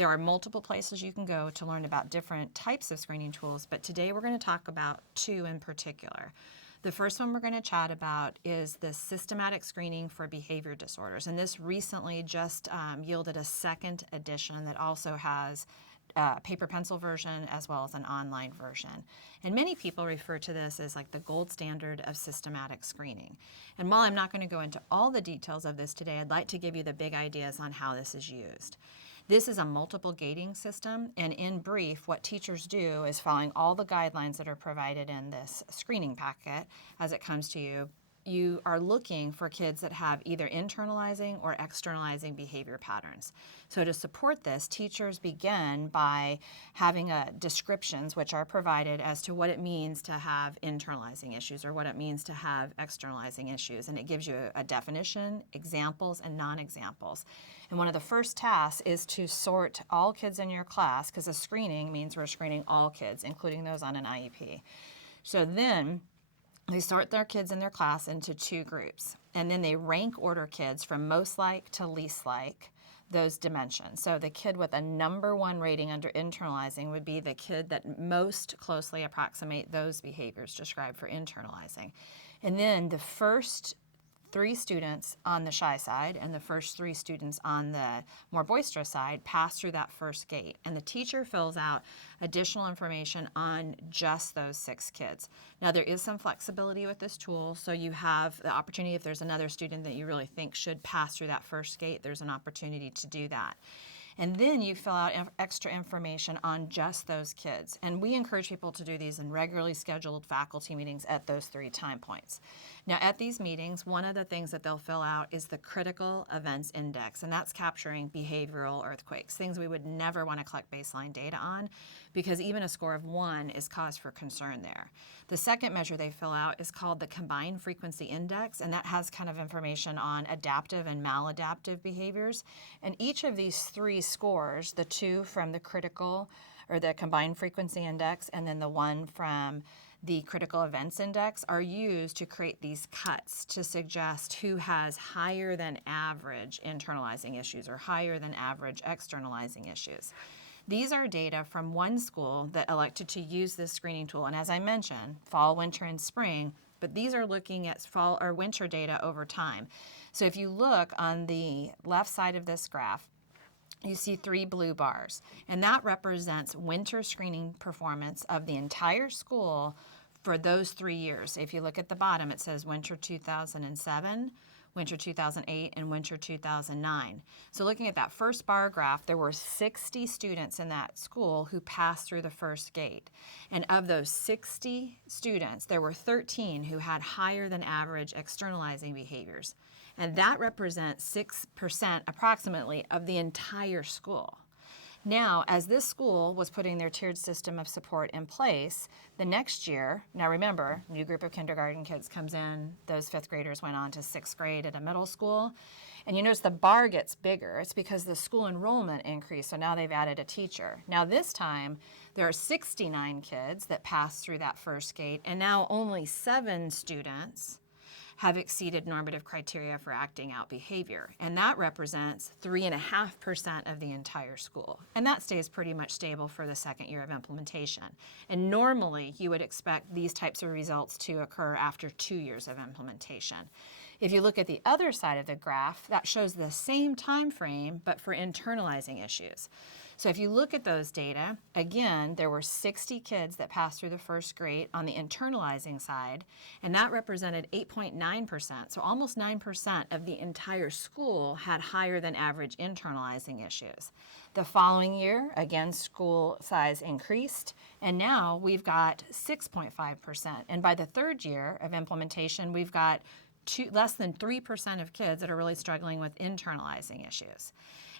There are multiple places you can go to learn about different types of screening tools, but today we're going to talk about two in particular. The first one we're going to chat about is the systematic screening for behavior disorders, and this recently just yielded a second edition that also has a paper pencil version as well as an online version. And many people refer to this as like the gold standard of systematic screening. And while I'm not going to go into all the details of this today, I'd like to give you the big ideas on how this is used. This is a multiple gating system, and in brief, what teachers do is following all the guidelines that are provided in this screening packet as it comes to you. You are looking for kids that have either internalizing or externalizing behavior patterns. So to support this, teachers begin by having descriptions which are provided as to what it means to have internalizing issues or what it means to have externalizing issues. And it gives you a definition, examples, and non-examples. And one of the first tasks is to sort all kids in your class, because a screening means we're screening all kids, including those on an IEP. So then they sort their kids in their class into two groups, and then they rank order kids from most like to least like those dimensions. So the kid with a number one rating under internalizing would be the kid that most closely approximate those behaviors described for internalizing. And then the first 3 students on the shy side and the first 3 students on the more boisterous side pass through that first gate. And the teacher fills out additional information on just those 6 kids. Now, there is some flexibility with this tool, so you have the opportunity if there's another student that you really think should pass through that first gate, there's an opportunity to do that. And then you fill out extra information on just those kids. And we encourage people to do these in regularly scheduled faculty meetings at those 3 time points. Now, at these meetings, one of the things that they'll fill out is the critical events index, and that's capturing behavioral earthquakes, things we would never want to collect baseline data on, because even a score of 1 is cause for concern there. The second measure they fill out is called the combined frequency index, and that has kind of information on adaptive and maladaptive behaviors. And each of these 3 scores, the 2 from the critical or the combined frequency index and then the 1 from the critical events index, are used to create these cuts to suggest who has higher than average internalizing issues or higher than average externalizing issues. These are data from one school that elected to use this screening tool, and as I mentioned, fall, winter, and spring, but these are looking at fall or winter data over time. So if you look on the left side of this graph, you see 3 blue bars, and that represents winter screening performance of the entire school for those 3 years. If you look at the bottom, it says winter 2007, winter 2008, and winter 2009. So looking at that first bar graph, there were 60 students in that school who passed through the first gate. And of those 60 students, there were 13 who had higher than average externalizing behaviors. And that represents 6% approximately of the entire school. Now, as this school was putting their tiered system of support in place, the next year, now remember, new group of kindergarten kids comes in, those 5th graders went on to 6th grade at a middle school, and you notice the bar gets bigger. It's because the school enrollment increased, so now they've added a teacher. Now this time, there are 69 kids that passed through that first gate, and now only 7 students have exceeded normative criteria for acting out behavior. And that represents 3.5% of the entire school. And that stays pretty much stable for the second year of implementation. And normally you would expect these types of results to occur after 2 years of implementation. If you look at the other side of the graph, that shows the same time frame, but for internalizing issues. So if you look at those data, again, there were 60 kids that passed through the first grade on the internalizing side, and that represented 8.9%. So almost 9% of the entire school had higher than average internalizing issues. The following year, again, school size increased, and now we've got 6.5%. And by the third year of implementation, we've got less than 3% of kids that are really struggling with internalizing issues.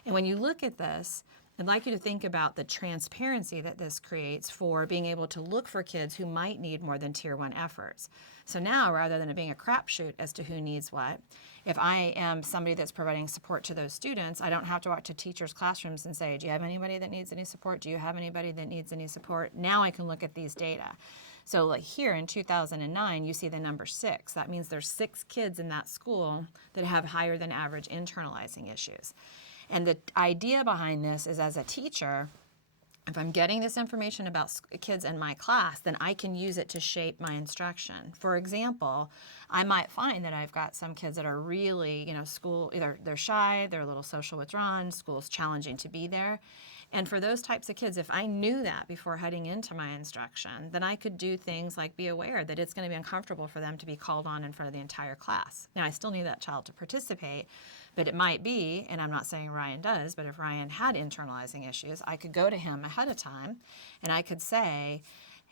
And when you look at this, I'd like you to think about the transparency that this creates for being able to look for kids who might need more than Tier 1 efforts. So now, rather than it being a crapshoot as to who needs what, if I am somebody that's providing support to those students, I don't have to walk to teachers' classrooms and say, do you have anybody that needs any support? Do you have anybody that needs any support? Now I can look at these data. So like here in 2009, you see the number 6. That means there's 6 kids in that school that have higher than average internalizing issues. And the idea behind this is, as a teacher, if I'm getting this information about kids in my class, then I can use it to shape my instruction. For example, I might find that I've got some kids that are really, school, either they're shy, they're a little social withdrawn, school's challenging to be there. And for those types of kids, if I knew that before heading into my instruction, then I could do things like be aware that it's going to be uncomfortable for them to be called on in front of the entire class. Now, I still need that child to participate, but it might be, and I'm not saying Ryan does, but if Ryan had internalizing issues, I could go to him ahead of time and I could say,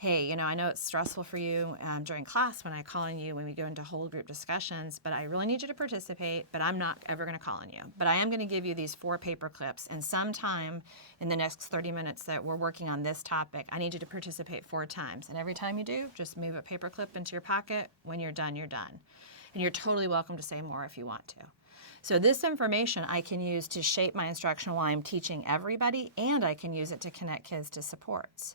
hey, I know it's stressful for you during class when I call on you when we go into whole group discussions, but I really need you to participate, but I'm not ever going to call on you. But I am going to give you these 4 paper clips, and sometime in the next 30 minutes that we're working on this topic, I need you to participate 4 times. And every time you do, just move a paper clip into your pocket. When you're done, you're done. And you're totally welcome to say more if you want to. So this information I can use to shape my instruction while I'm teaching everybody, and I can use it to connect kids to supports.